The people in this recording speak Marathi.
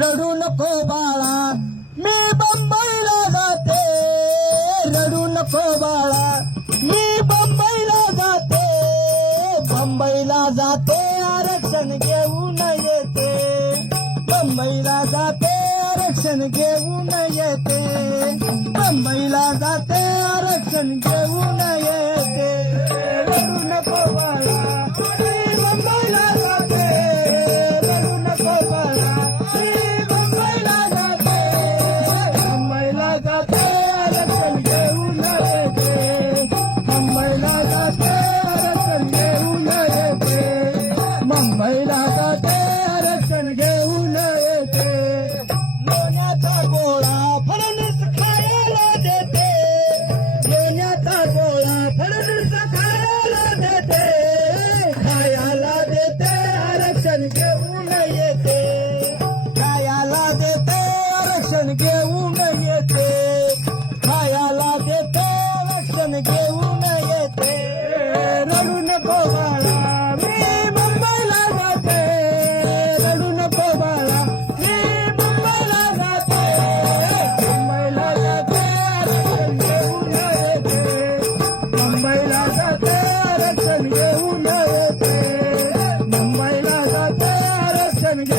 रडू नको बाळा मी बंबईला जाते, रडू नको बाळा मी बंबईला जाते, बंबईला जाते आरक्षण घेऊन येते, बंबईला जाते आरक्षण घेऊन येते, बंबईला जाते आरक्षण घेऊन येते, रडू नको बाळा मी बंबईला जाते, रडू नको बाळा मी बंबईला जाते, बंबईला जाते आरक्षण घेऊन येते, बंबईला जाते आरक्षण घेऊन येते, मुंबईला जाते आरक्षण घेऊन